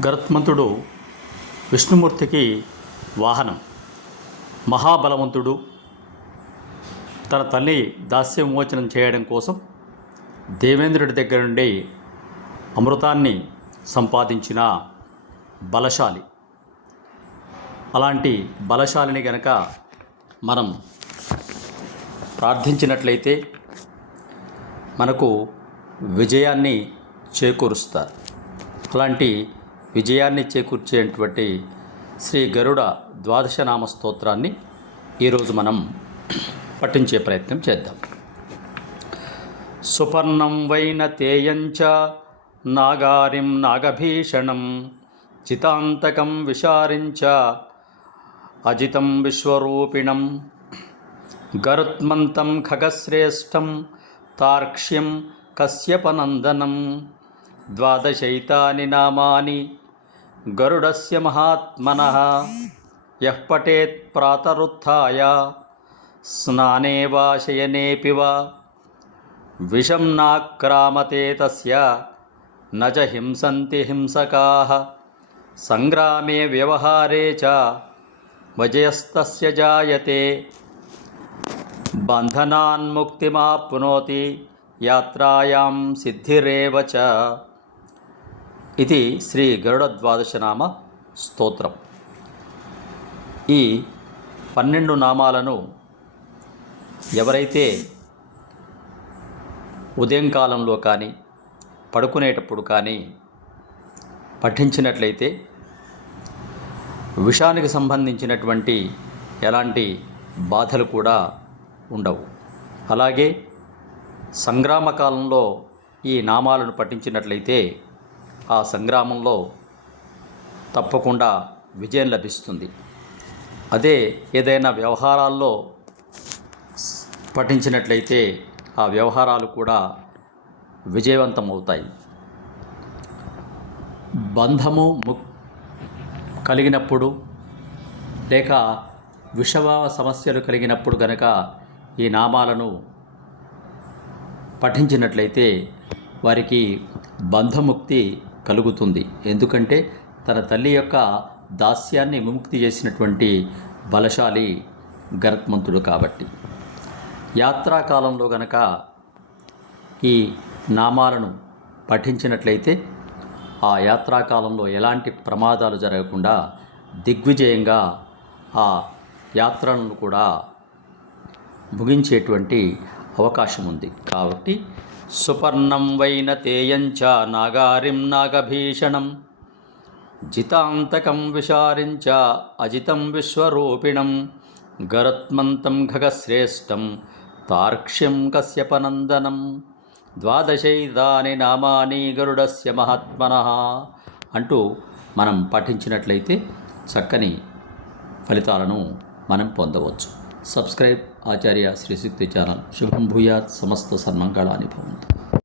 గరుత్మంతుడు విష్ణుమూర్తికి వాహనం. మహాబలవంతుడు. తన తల్లి దాస్య విమోచనం చేయడం కోసం దేవేంద్రుడి దగ్గర నుండి అమృతాన్ని సంపాదించిన బలశాలి. అలాంటి బలశాలిని గనక మనం ప్రార్థించినట్లయితే మనకు విజయాన్ని చేకూరుస్తారు. అలాంటి విజయాన్ని చేకూర్చేటువంటి శ్రీ గరుడ ద్వాదశనామ స్తోత్రాన్ని ఈరోజు మనం పఠించే ప్రయత్నం చేద్దాం. సుపర్ణం వైనతేయంచ నాగారిం నాగభీషణం చితాంతకం విశారించ అజితం విశ్వరూపిణం గరుత్మంతం ఖగశ్రేష్టం తార్క్ష్యం కశ్యపనందనం ద్వాదశైతాని నామాని గరుడస్య మహాత్మనః యః పఠేత్ ప్రాతరుత్థాయ స్నానే వా శయనేపి వా విషం నాక్రామతే తస్య న చ హింసంతి హింసకాః సంగ్రామే వ్యవహారే చ విజయస్తస్య జాయతే బంధనాన్ముక్తిమాప్నోతి యాత్రాయాం సిద్ధిరేవ చ. ఇది శ్రీ గరుడ ద్వాదశనామ స్తోత్రం. ఈ 12 నామాలను ఎవరైతే ఉదయం కాలంలో కానీ పడుకునేటప్పుడు కానీ పఠించినట్లయితే విషానికి సంబంధించినటువంటి ఎలాంటి బాధలు కూడా ఉండవు. అలాగే సంగ్రామ కాలంలో ఈ నామాలను పఠించినట్లయితే ఆ సంగ్రామంలో తప్పకుండా విజయం లభిస్తుంది. అదే ఏదైనా వ్యవహారాల్లో పఠించినట్లయితే ఆ వ్యవహారాలు కూడా విజయవంతమవుతాయి. బంధము కలిగినప్పుడు లేక విషమ సమస్యలు కలిగినప్పుడు గనక ఈ నామాలను పఠించినట్లయితే వారికి బంధముక్తి కలుగుతుంది. ఎందుకంటే తన తల్లి యొక్క దాస్యాన్ని విముక్తి చేసినటువంటి బలశాలి గరుత్మంతుడు కాబట్టి. యాత్రాకాలంలో గనక ఈ నామాలను పఠించినట్లయితే ఆ యాత్రాకాలంలో ఎలాంటి ప్రమాదాలు జరగకుండా దిగ్విజయంగా ఆ యాత్రలను కూడా ముగించేటువంటి అవకాశం ఉంది. కాబట్టి సుపర్ణం వైనతేయంచ నాగారిం నాగభీషణం జితాంతకం విశారించ అజితం విశ్వరూపిణం గరుత్మంతం ఖగశ్రేష్టం తార్క్ష్యం కశ్యపనందనం ద్వాదశైతాని నామాని గరుడస్య మహాత్మనః అంటూ మనం పఠించినట్లయితే చక్కని ఫలితాలను మనం పొందవచ్చు. సబ్స్క్రైబ్ ఆచార్య శ్రీ శక్తి ఛానల్. శుభం భూయాత్. సమస్త సన్మంగళాని భవంతు.